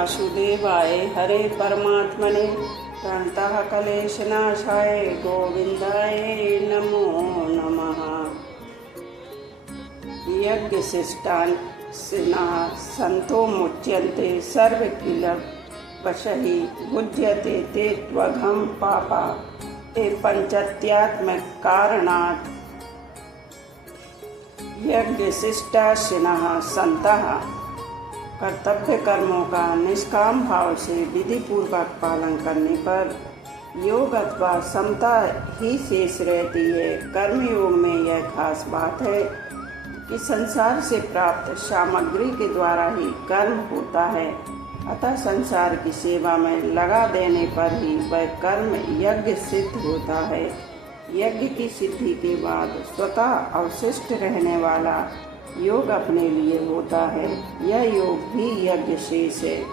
वासुदेवाय हरे परमात्मने प्रणतः क्लेशनाशाय गोविंदाय नमो नमः। यज्ञशिष्टान्नः सन्तो मुच्यन्ते सर्वकिल्बिषैः भुज्यते ते त्वघं पापा ते पंचत्यात्मकारणात्। यज्ञशिष्टान्नः संतः कर्तव्य कर्मों का निष्काम भाव से विधि पूर्वक पालन करने पर योग अथवा समता ही शेष रहती है। कर्म योग में यह खास बात है कि संसार से प्राप्त सामग्री के द्वारा ही कर्म होता है, अतः संसार की सेवा में लगा देने पर ही वह कर्म यज्ञ सिद्ध होता है। यज्ञ की सिद्धि के बाद स्वतः अवशिष्ट रहने वाला योग अपने लिए होता है। यह योग भी यज्ञ शेष है,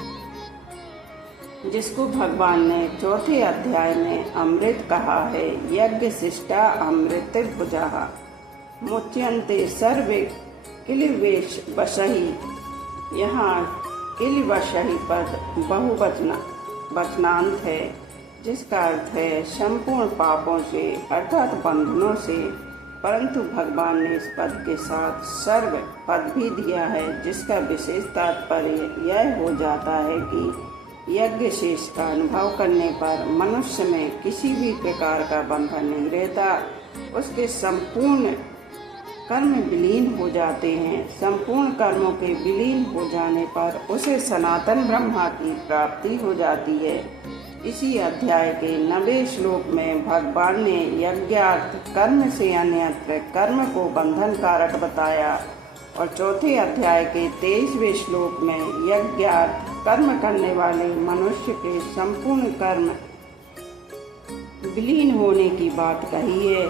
जिसको भगवान ने चौथे अध्याय में अमृत कहा है। यज्ञ शिष्टा अमृत भुजः मुच्यन्ते सर्वे किल्बिषैः। यहाँ किल्बिषैः पद बहुवचनांत है, जिसका अर्थ है संपूर्ण पापों से अर्थात बंधनों से, परंतु भगवान ने इस पद के साथ सर्व पद भी दिया है, जिसका विशेष तात्पर्य यह हो जाता है कि यज्ञ शेष का अनुभव करने पर मनुष्य में किसी भी प्रकार का बंधन नहीं रहता। उसके संपूर्ण कर्म विलीन हो जाते हैं। संपूर्ण कर्मों के विलीन हो जाने पर उसे सनातन ब्रह्मा की प्राप्ति हो जाती है। इसी अध्याय के 90वें श्लोक में भगवान ने यज्ञार्थ कर्म से अन्यत्र कर्म को बंधन कारक बताया और चौथे अध्याय के 23वें श्लोक में यज्ञार्थ कर्म करने वाले मनुष्य के संपूर्ण कर्म विलीन होने की बात कही है।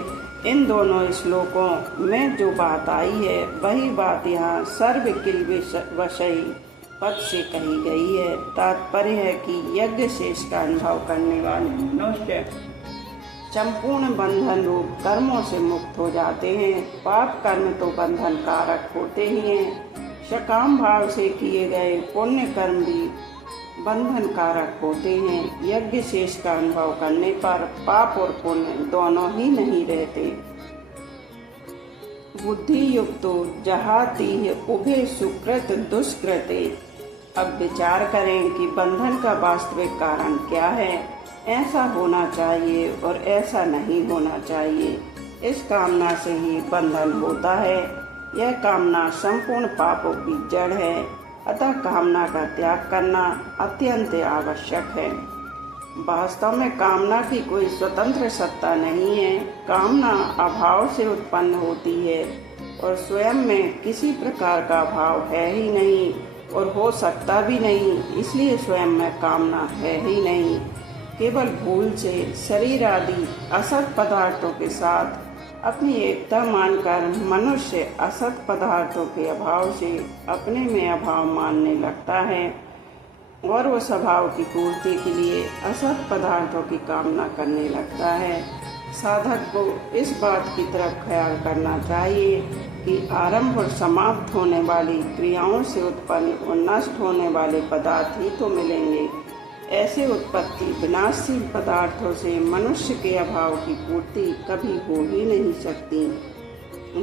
इन दोनों श्लोकों में जो बात आई है वही बात यहाँ सर्व किल्बिषैः पद से कही गई है। तात्पर्य है कि यज्ञ शेष का अनुभव करने वाले मनुष्य संपूर्ण बंधन रूप कर्मों से मुक्त हो जाते हैं। पाप कर्म तो बंधन कारक होते ही हैं, सकाम भाव से किए गए पुण्य कर्म भी बंधन कारक होते हैं। यज्ञ शेष का अनुभव करने पर पाप और पुण्य दोनों ही नहीं रहते। बुद्धि युक्तो जहातीह उभे सुकृत दुष्कृते। अब विचार करें कि बंधन का वास्तविक कारण क्या है। ऐसा होना चाहिए और ऐसा नहीं होना चाहिए, इस कामना से ही बंधन होता है। यह कामना संपूर्ण पापों की जड़ है, अतः कामना का त्याग करना अत्यंत आवश्यक है। वास्तव में कामना की कोई स्वतंत्र सत्ता नहीं है। कामना अभाव से उत्पन्न होती है और स्वयं में किसी प्रकार का भाव है ही नहीं और हो सकता भी नहीं, इसलिए स्वयं में कामना है ही नहीं। केवल भूल से शरीर आदि असत पदार्थों के साथ अपनी एकता मानकर मनुष्य असत पदार्थों के अभाव से अपने में अभाव मानने लगता है और उस अभाव की पूर्ति के लिए असत पदार्थों की कामना करने लगता है। साधक को इस बात की तरफ ख्याल करना चाहिए कि आरंभ और समाप्त होने वाली क्रियाओं से उत्पन्न और नष्ट होने वाले पदार्थ ही तो मिलेंगे। ऐसे उत्पत्ति विनाशशील पदार्थों से मनुष्य के अभाव की पूर्ति कभी हो ही नहीं सकती।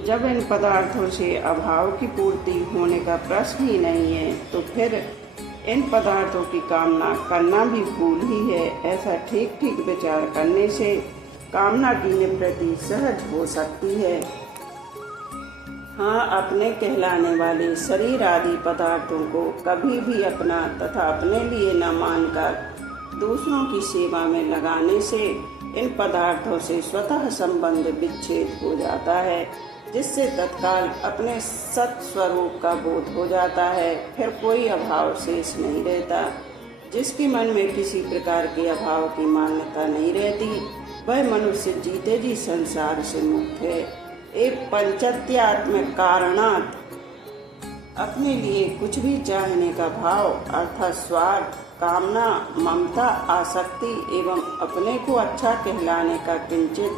जब इन पदार्थों से अभाव की पूर्ति होने का प्रश्न ही नहीं है, तो फिर इन पदार्थों की कामना करना भी भूल ही है। ऐसा ठीक ठीक विचार करने से कामना की निवृत्ति सहज हो सकती है। हाँ, अपने कहलाने वाले शरीर आदि पदार्थों को कभी भी अपना तथा अपने लिए न मानकर दूसरों की सेवा में लगाने से इन पदार्थों से स्वतः संबंध विच्छेद हो जाता है, जिससे तत्काल अपने सत स्वरूप का बोध हो जाता है। फिर कोई अभाव शेष नहीं रहता। जिसके मन में किसी प्रकार के अभाव की मान्यता नहीं रहती, वह मनुष्य जीते जी संसार से मुक्त है। एक पंचत्यात्मक कारणात् अपने लिए कुछ भी चाहने का भाव अर्थात स्वार्थ, कामना, ममता, आसक्ति एवं अपने को अच्छा कहलाने का किंचित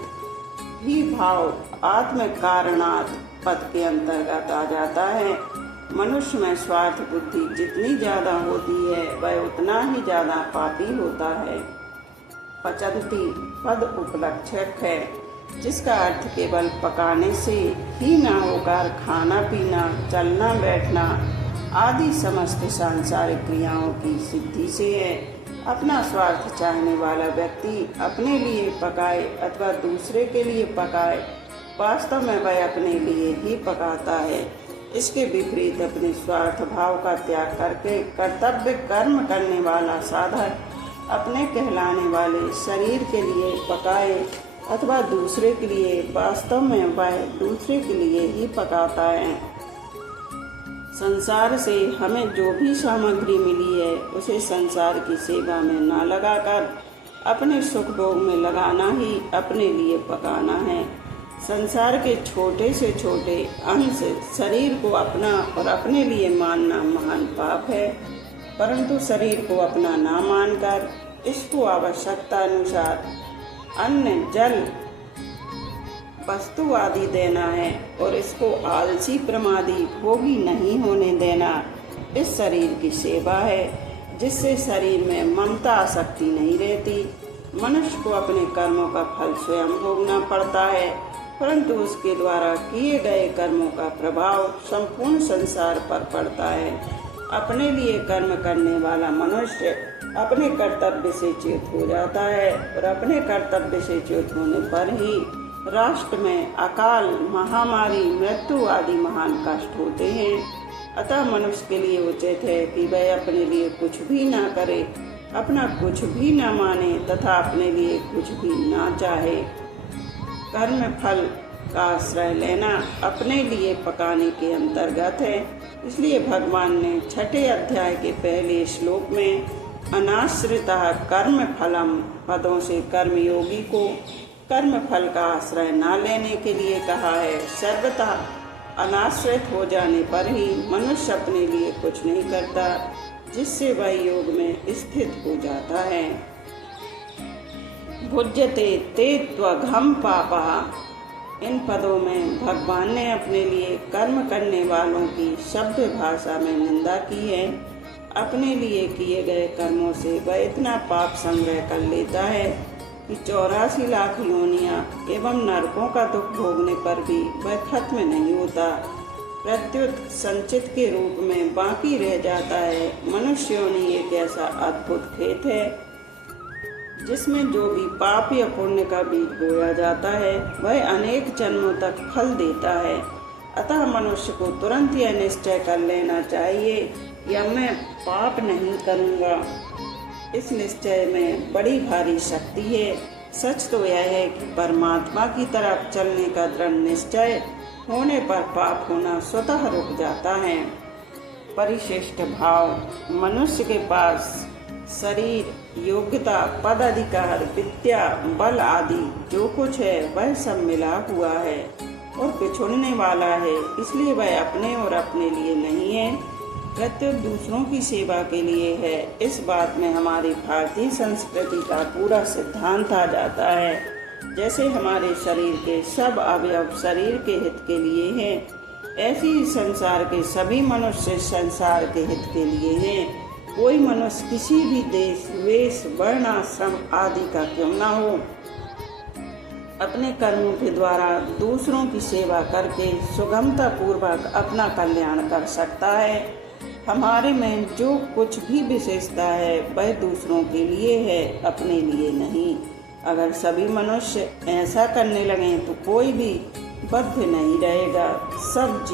भी भाव आत्म कारणात् पद के अंतर्गत आ जाता है। मनुष्य में स्वार्थ बुद्धि जितनी ज्यादा होती है वह उतना ही ज्यादा पापी होता है। पचंती पद उपलक्षक है, जिसका अर्थ केवल पकाने से ही न होकर खाना पीना, चलना बैठना आदि समस्त सांसारिक क्रियाओं की सिद्धि से है। अपना स्वार्थ चाहने वाला व्यक्ति अपने लिए पकाए अथवा दूसरे के लिए पकाए, वास्तव में वह अपने लिए ही पकाता है। इसके विपरीत अपने स्वार्थ भाव का त्याग करके कर्तव्य कर्म करने वाला साधक अपने कहलाने वाले शरीर के लिए पकाए अथवा दूसरे के लिए, वास्तव में वह दूसरे के लिए ही पकाता है। संसार से हमें जो भी सामग्री मिली है उसे संसार की सेवा में न लगाकर अपने सुख भोग में लगाना ही अपने लिए पकाना है। संसार के छोटे से छोटे अंश शरीर को अपना और अपने लिए मानना महान पाप है, परंतु शरीर को अपना ना मानकर इसको आवश्यकता अनुसार अन्न, जल, वस्तु आदि देना है और इसको आलसी, प्रमादी, भोगी नहीं होने देना इस शरीर की सेवा है, जिससे शरीर में ममता आसक्ति नहीं रहती। मनुष्य को अपने कर्मों का फल स्वयं भोगना पड़ता है, परंतु उसके द्वारा किए गए कर्मों का प्रभाव संपूर्ण संसार पर पड़ता है। अपने लिए कर्म करने वाला मनुष्य अपने कर्तव्य से च्युत हो जाता है और अपने कर्तव्य से च्युत होने पर ही राष्ट्र में अकाल, महामारी, मृत्यु आदि महान कष्ट होते हैं। अतः मनुष्य के लिए उचित है कि वह अपने लिए कुछ भी ना करे, अपना कुछ भी न माने तथा अपने लिए कुछ भी ना चाहे। कर्म फल का आश्रय लेना अपने लिए पकाने के अंतर्गत है। इसलिए भगवान ने छठे अध्याय के पहले श्लोक में अनाश्रितः कर्म फलम पदों से कर्मयोगी को कर्म फल का आश्रय न लेने के लिए कहा है। सर्वतः अनाश्रित हो जाने पर ही मनुष्य अपने लिए कुछ नहीं करता, जिससे वह योग में स्थित हो जाता है। भुज्यते ते त्वघम पापः, इन पदों में भगवान ने अपने लिए कर्म करने वालों की शब्द भाषा में निंदा की है। अपने लिए किए गए कर्मों से वह इतना पाप संग्रह कर लेता है कि 84 लाख योनियां एवं नरकों का दुख भोगने पर भी वह खत्म नहीं होता, प्रत्युत संचित के रूप में बाकी रह जाता है। मनुष्य योनि एक ऐसा अद्भुत खेत है जिसमें जो भी पाप या पुण्य का बीज बोया जाता है वह अनेक जन्मों तक फल देता है। अतः मनुष्य को तुरंत यह निश्चय कर लेना चाहिए या मैं पाप नहीं करूँगा। इस निश्चय में बड़ी भारी शक्ति है। सच तो यह है कि परमात्मा की तरफ चलने का दृढ़ निश्चय होने पर पाप होना स्वतः रुक जाता है। परिशिष्ट भाव, मनुष्य के पास शरीर, योग्यता, पद, अधिकार, विद्या, बल आदि जो कुछ है वह सब मिला हुआ है और पिछुड़ने वाला है। इसलिए वह अपने और अपने लिए नहीं है, प्रत्युत दूसरों की सेवा के लिए है। इस बात में हमारी भारतीय संस्कृति का पूरा सिद्धांत आ जाता है। जैसे हमारे शरीर के सब अवयव शरीर के हित के लिए हैं, ऐसे ही संसार के सभी मनुष्य संसार के हित के लिए हैं। कोई मनुष्य किसी भी देश, वेश, वर्ण, आश्रम आदि का क्यों न हो, अपने कर्मों के द्वारा दूसरों की सेवा करके सुगमता पूर्वक अपना कल्याण कर सकता है। हमारे में जो कुछ भी विशेषता है वह दूसरों के लिए है, अपने लिए नहीं। अगर सभी मनुष्य ऐसा करने लगे तो कोई भी बद्ध नहीं रहेगा, सब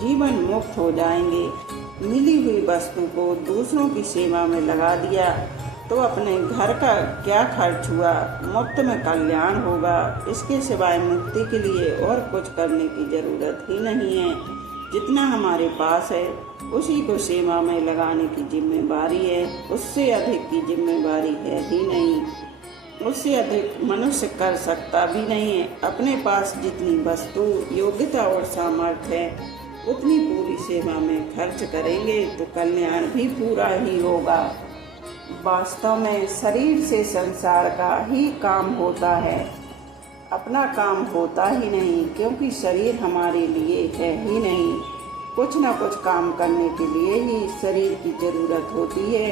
जीवन मुक्त हो जाएंगे। मिली हुई वस्तु को दूसरों की सेवा में लगा दिया तो अपने घर का क्या खर्च हुआ, मुफ्त में कल्याण होगा। इसके सिवाय मुक्ति के लिए और कुछ करने की जरूरत ही नहीं है। जितना हमारे पास है उसी को सेवा में लगाने की जिम्मेवारी है, उससे अधिक की जिम्मेवारी है ही नहीं। उससे अधिक मनुष्य कर सकता भी नहीं है। अपने पास जितनी वस्तु, योग्यता और सामर्थ्य है उतनी पूरी सेवा में खर्च करेंगे तो कल्याण भी पूरा ही होगा। वास्तव में शरीर से संसार का ही काम होता है, अपना काम होता ही नहीं, क्योंकि शरीर हमारे लिए है ही नहीं। कुछ न कुछ काम करने के लिए ही शरीर की जरूरत होती है।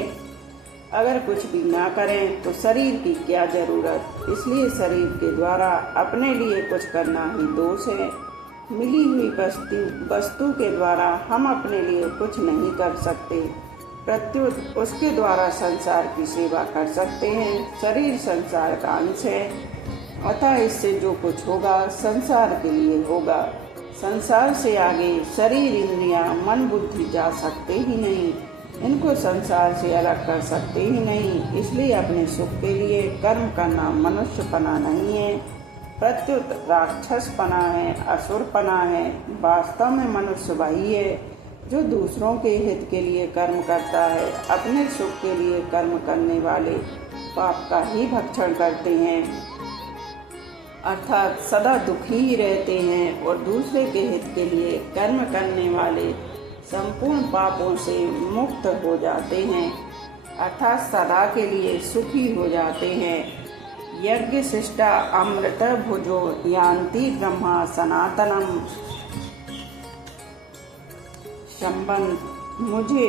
अगर कुछ भी ना करें तो शरीर की क्या जरूरत। इसलिए शरीर के द्वारा अपने लिए कुछ करना ही दोष है। मिली हुई वस्तु के द्वारा हम अपने लिए कुछ नहीं कर सकते, प्रत्युत उसके द्वारा संसार की सेवा कर सकते हैं। शरीर संसार का अंश है, अतः इससे जो कुछ होगा संसार के लिए होगा। संसार से आगे शरीर, इंद्रियां, मन, बुद्धि जा सकते ही नहीं। इनको संसार से अलग कर सकते ही नहीं। इसलिए अपने सुख के लिए कर्म करना मनुष्यपना नहीं है, प्रत्युत राक्षसपना है, असुरपना है। वास्तव में मनुष्य वही है जो दूसरों के हित के लिए कर्म करता है। अपने सुख के लिए कर्म करने वाले पाप का ही भक्षण करते हैं, अर्थात सदा दुखी ही रहते हैं। और दूसरे के हित के लिए कर्म करने वाले संपूर्ण पापों से मुक्त हो जाते हैं, अर्थात सदा के लिए सुखी हो जाते हैं। यज्ञ शिष्टा अमृत भुजो यान्ति ब्रह्मा सनातनम। संबंध, मुझे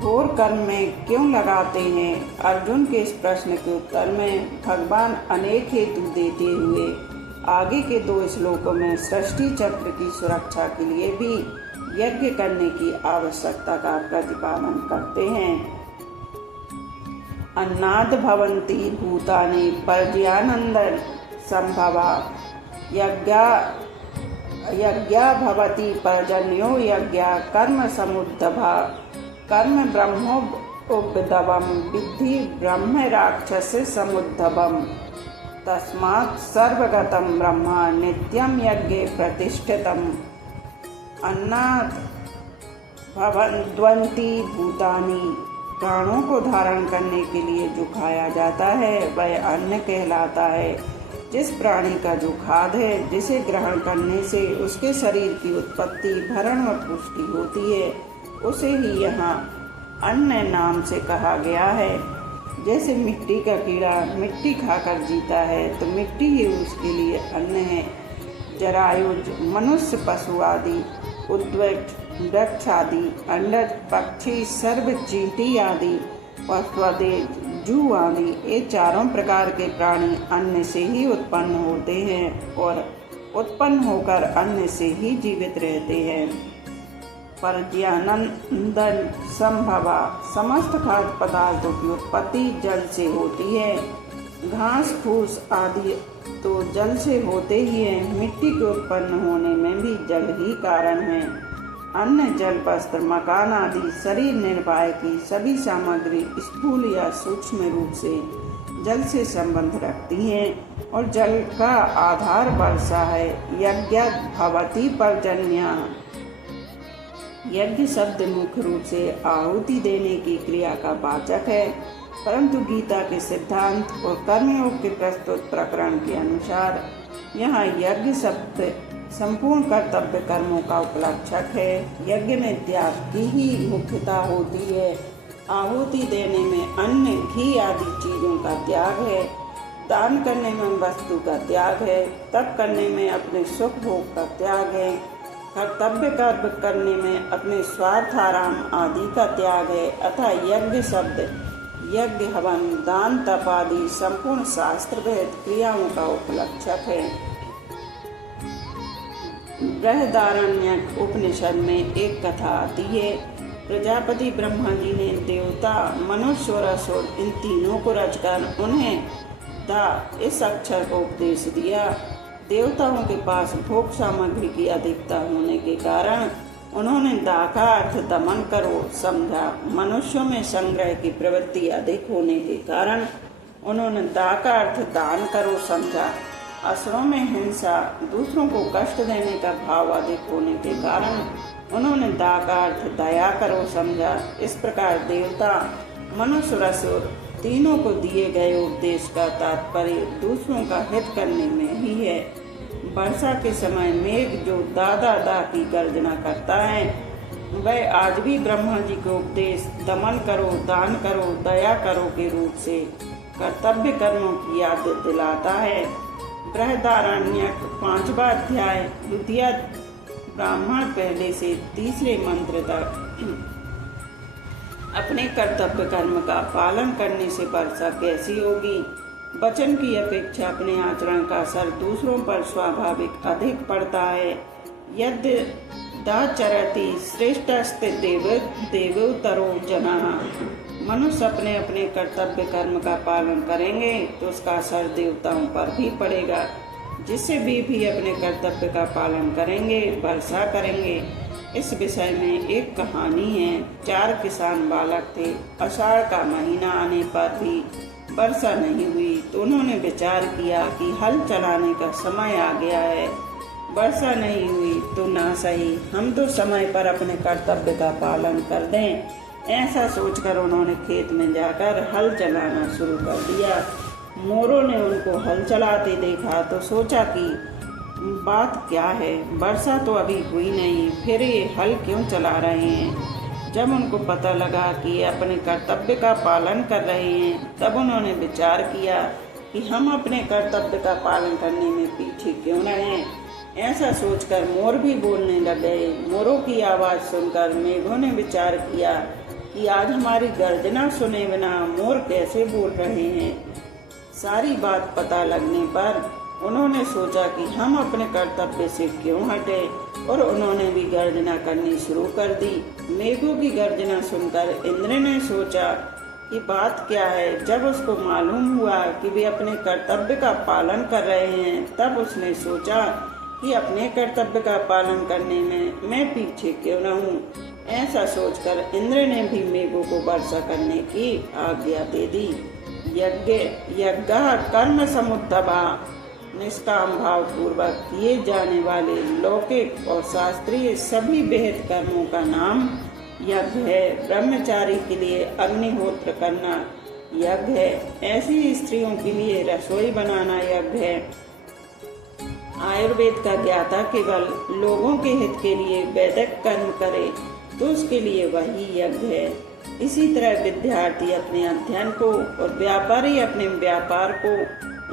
घोर कर्म में क्यों लगाते हैं? अर्जुन के इस प्रश्न के उत्तर में भगवान अनेक हेतु देते हुए आगे के 2 श्लोकों में सृष्टि चक्र की सुरक्षा के लिए भी यज्ञ करने की आवश्यकता का प्रतिपादन करते हैं। अन्नाद भवन्ति भूतानि पर्जन्यन्दन संभवा। यज्ञा भवति पर्जन्यो यज्ञा कर्म समुद्भवा। कर्म ब्रह्मोपद्रवम् विद्धि ब्रह्म राक्षस समुद्भवम्। तस्मात् सर्वगतं ब्रह्म नित्यं यज्ञे प्रतिष्ठितम्। अन्नात् भवन्ति भूतानि। प्राणों को धारण करने के लिए जो खाया जाता है वह अन्न कहलाता है। जिस प्राणी का जो खाद्य है, जिसे ग्रहण करने से उसके शरीर की उत्पत्ति, भरण और पुष्टि होती है, उसे ही यहाँ अन्न नाम से कहा गया है। जैसे मिट्टी का कीड़ा मिट्टी खाकर जीता है तो मिट्टी ही उसके लिए अन्न है। जरायुज, मनुष्य, पशु आदि, उद्भिद, वृक्ष आदि, अंडज, पक्षी, सर्व, चींटी आदि, पशुदेव, जू आदि, ये चारों प्रकार के प्राणी अन्न से ही उत्पन्न होते हैं और उत्पन्न होकर अन्न से ही जीवित रहते हैं। पर्जन्यन्दन संभवा। समस्त खाद्य पदार्थों की उत्पत्ति जल से होती है। घास फूस आदि तो जल से होते ही है। मिट्टी के उत्पन्न होने में भी जल ही कारण है। अन्न, जल, वस्त्र, मकान आदि शरीर निर्वाह की सभी सामग्री स्थूल या सूक्ष्म रूप से जल से संबंध रखती हैं और जल का आधार वर्षा है। यज्ञ भवति पर्जन्य। यज्ञ शब्द मुख्य रूप से आहुति देने की क्रिया का वाचक है, परंतु गीता के सिद्धांत और कर्मयोग के प्रस्तुत प्रकरण के अनुसार यहाँ यज्ञ शब्द संपूर्ण कर्तव्य कर्मों का उपलक्षक है। यज्ञ में त्याग की ही मुख्यता होती है। आहुति देने में अन्न, घी आदि चीजों का त्याग है। दान करने में वस्तु का त्याग है। तप करने में अपने सुख भोग का त्याग है। कर्तव्य कर्म करने में अपने स्वार्थ, आराम आदि का त्याग है। अतः यज्ञ शब्द यज्ञ, हवन, दान, तप आदि संपूर्ण शास्त्र वेद क्रियाओं का उपलक्षक है। बृहदारण्यक उपनिषद में एक कथा आती है। प्रजापति ब्रह्मा जी ने देवता, मनुष्य और असुर इन तीनों को रचकर उन्हें दा इस अक्षर को उपदेश दिया। देवताओं के पास भोग सामग्री की अधिकता होने के कारण उन्होंने दा का अर्थ दमन करो समझा। मनुष्यों में संग्रह की प्रवृत्ति अधिक होने के कारण उन्होंने दा का अर्थ दान करो समझा। असुरों में हिंसा, दूसरों को कष्ट देने का भाव अधिक होने के कारण उन्होंने दा का अर्थ दया करो समझा। इस प्रकार देवता, मनुष्य और असुर तीनों को दिए गए उपदेश का तात्पर्य दूसरों का हित करने में ही है। वर्षा के समय मेघ जो दादा दा की गर्जना करता है, वह आज भी ब्रह्मा जी के उपदेश दमन करो, दान करो, दया करो के रूप से कर्तव्य कर्मों की याद दिलाता है। बृहदारण्यक 5वां अध्याय द्वितीय ब्राह्मण पहले से तीसरे मंत्र तक अपने कर्तव्य कर्म का पालन करने से वर्षा कैसी होगी? वचन की अपेक्षा अपने आचरण का असर दूसरों पर स्वाभाविक अधिक पड़ता है। यद्य दाचरति श्रेष्ठस्ते देवोत्तरो जनाः। मनुष्य अपने अपने कर्तव्य कर्म का पालन करेंगे तो उसका असर देवताओं पर भी पड़ेगा। जिससे भी अपने कर्तव्य का पालन करेंगे वर्षा करेंगे। इस विषय में एक कहानी है। 4 किसान बालक थे। आषाढ़ का महीना आने पर भी वर्षा नहीं हुई तो उन्होंने विचार किया कि हल चलाने का समय आ गया है। वर्षा नहीं हुई तो ना सही, हम तो समय पर अपने कर्तव्य का पालन कर दें। ऐसा सोचकर उन्होंने खेत में जाकर हल चलाना शुरू कर दिया। मोरों ने उनको हल चलाते देखा तो सोचा कि बात क्या है, वर्षा तो अभी हुई नहीं, फिर ये हल क्यों चला रहे हैं। जब उनको पता लगा कि अपने कर्तव्य का पालन कर रहे हैं तब उन्होंने विचार किया कि हम अपने कर्तव्य का पालन करने में पीछे क्यों रहें। ऐसा सोचकर मोर भी बोलने लग गए। मोरों की आवाज़ सुनकर मेघों ने विचार किया कि आज हमारी गर्जना सुने बिना मोर कैसे बोल रहे हैं। सारी बात पता लगने पर उन्होंने सोचा कि हम अपने कर्तव्य से क्यों हटे और उन्होंने भी गर्जना करनी शुरू कर दी। मेघों की गर्जना सुनकर इंद्र ने सोचा कि बात क्या है। जब उसको मालूम हुआ कि वे अपने कर्तव्य का पालन कर रहे हैं तब उसने सोचा कि अपने कर्तव्य का पालन करने में मैं पीछे क्यों न हूँ। ऐसा सोचकर इंद्र ने भी मेघों को वर्षा करने की आज्ञा दे दी। यज्ञ कर्म समुत्तभा, निष्काम भाव पूर्वक किए जाने वाले लौकिक और शास्त्रीय सभी विहित कर्मों का नाम यज्ञ है। ब्रह्मचारी के लिए अग्निहोत्र करना यज्ञ है। ऐसी स्त्रियों के लिए रसोई बनाना यज्ञ है। आयुर्वेद का ज्ञाता केवल लोगों के हित के लिए वैदिक कर्म करे तो उसके लिए वही यज्ञ है। इसी तरह विद्यार्थी अपने अध्ययन को और व्यापारी अपने व्यापार को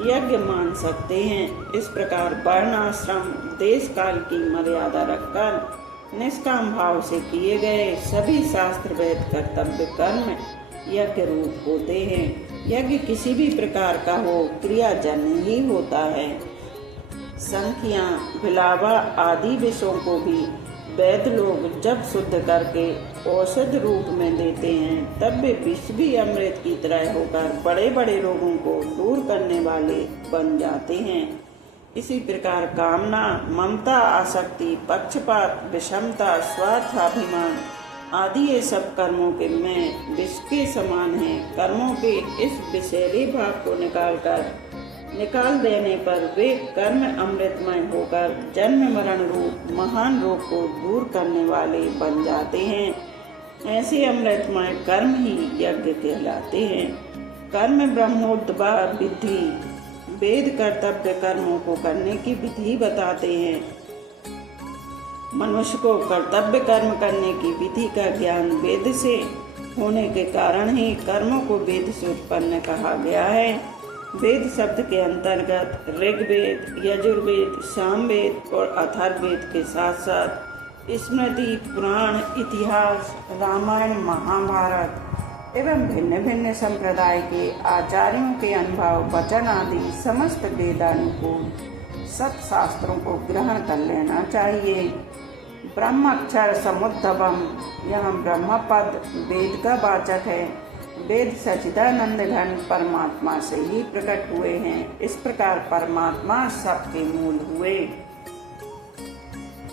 यज्ञ मान सकते हैं। इस प्रकार वर्ण आश्रम देश काल की मर्यादा रखकर निष्काम भाव से किए गए सभी शास्त्र वेद कर्तव्य कर्म यज्ञ रूप होते हैं। यज्ञ किसी भी प्रकार का हो क्रियाजन्य ही होता है। संख्या बिलावा आदि विषयों को भी वैद लोग जब शुद्ध करके औषध रूप में देते हैं तब वे विष भी अमृत की तरह होकर बड़े बड़े रोगों को दूर करने वाले बन जाते हैं। इसी प्रकार कामना, ममता, आसक्ति, पक्षपात, विषमता, स्वार्थाभिमान आदि ये सब कर्मों के में विष के समान हैं। कर्मों के इस विषैले भाग को निकाल देने पर वे कर्म अमृतमय होकर जन्म मरण रूप महान रोग को दूर करने वाले बन जाते हैं। ऐसे अमृतमय कर्म ही यज्ञ कहलाते हैं। कर्म ब्रह्मोद्भवा विधि, वेद कर्तव्य कर्मों को करने की विधि बताते हैं। मनुष्य को कर्तव्य कर्म करने की विधि का ज्ञान वेद से होने के कारण ही कर्मों को वेद से उत्पन्न कहा गया है। वेद शब्द के अंतर्गत ऋग्वेद, यजुर्वेद, सामवेद और अथर्ववेद के साथ साथ स्मृति, पुराण, इतिहास, रामायण, महाभारत एवं भिन्न भिन्न संप्रदाय के आचार्यों के अनुभव, वचन आदि समस्त वेदानुकूल सब शास्त्रों को ग्रहण कर लेना चाहिए। ब्रह्माक्षर समुद्भवम, यहाँ ब्रह्म पद वेद का वाचक है। वेद सच्चिदानंद घन परमात्मा से ही प्रकट हुए हैं। इस प्रकार परमात्मा सबके मूल हुए।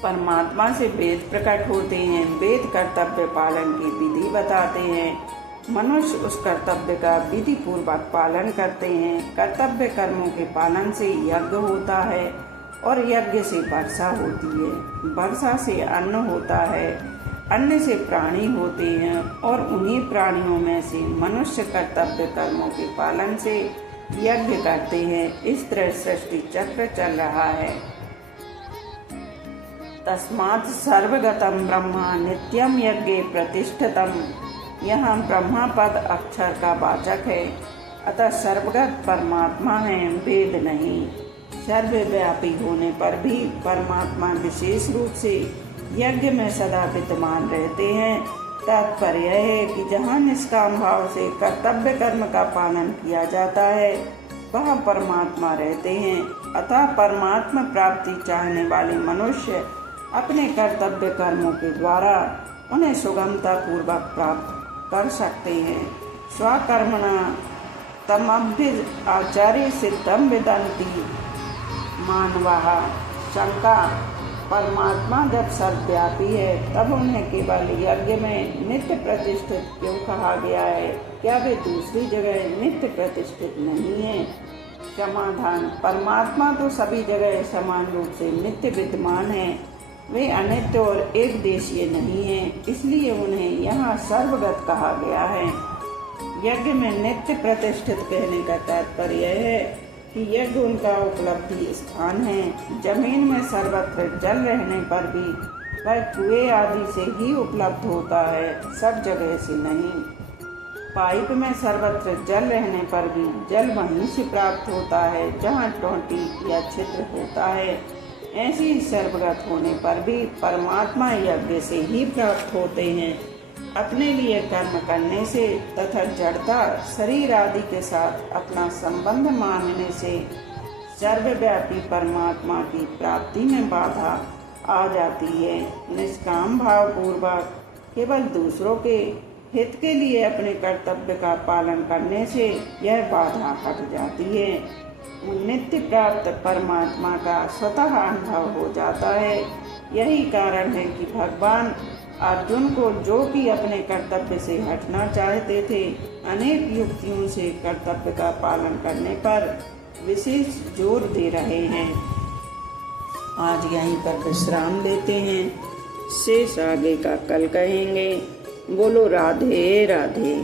परमात्मा से वेद प्रकट होते हैं। वेद कर्तव्य पालन की विधि बताते हैं। मनुष्य उस कर्तव्य का विधि पूर्वक पालन करते हैं। कर्तव्य कर्मों के पालन से यज्ञ होता है और यज्ञ से वर्षा होती है। वर्षा से अन्न होता है, अन्न से प्राणी होते हैं और उन्हीं प्राणियों में से मनुष्य कर्तव्य कर्मों के पालन से यज्ञ करते हैं। इस तरह सृष्टि चक्र चल रहा है। तस्मात् सर्वगतम ब्रह्मा नित्यम यज्ञे प्रतिष्ठितम, यहाँ ब्रह्मा पद अक्षर का वाचक है। अतः सर्वगत परमात्मा है, वेद नहीं। सर्वव्यापी होने पर भी परमात्मा विशेष रूप से यज्ञ में सदा विद्यमान रहते हैं। तात्पर्य है कि जहाँ निष्काम भाव से कर्तव्य कर्म का पालन किया जाता है वहाँ परमात्मा रहते हैं। अतः परमात्मा प्राप्ति चाहने वाले मनुष्य अपने कर्तव्य कर्मों के द्वारा उन्हें सुगमता पूर्वक प्राप्त कर सकते हैं। स्वकर्मणा तमभ्य आचार्य सिद्धम विदन्ति मानवाः। शंका, परमात्मा जब सर्वव्यापी है तब उन्हें केवल यज्ञ में नित्य प्रतिष्ठित क्यों कहा गया है? क्या वे दूसरी जगह नित्य प्रतिष्ठित नहीं है? समाधान, परमात्मा तो सभी जगह समान रूप से नित्य विद्यमान है। वे अनित्य और एक देशीय नहीं है, इसलिए उन्हें यहाँ सर्वगत कहा गया है। यज्ञ में नित्य प्रतिष्ठित कहने का तात्पर्य है कि यज्ञ उनका उपलब्धि स्थान है। जमीन में सर्वत्र जल रहने पर भी वह कुएं आदि से ही उपलब्ध होता है, सब जगह से नहीं। पाइप में सर्वत्र जल रहने पर भी जल वहीं से प्राप्त होता है जहाँ टोंटी या छिद्र होता है। ऐसे ही सर्वगत होने पर भी परमात्मा यज्ञ से ही प्राप्त होते हैं। अपने लिए कर्म करने से तथा जड़ता शरीर आदि के साथ अपना संबंध मानने से सर्वव्यापी परमात्मा की प्राप्ति में बाधा आ जाती है। निष्काम भाव पूर्वक केवल दूसरों के हित के लिए अपने कर्तव्य का पालन करने से यह बाधा हट जाती है। नित्य प्राप्त परमात्मा का स्वतः अनुभव हो जाता है। यही कारण है कि भगवान अर्जुन को, जो कि अपने कर्तव्य से हटना चाहते थे, अनेक युक्तियों से कर्तव्य का पालन करने पर विशेष जोर दे रहे हैं। आज यहीं पर विश्राम लेते हैं, शेष आगे का कल कहेंगे। बोलो राधे राधे।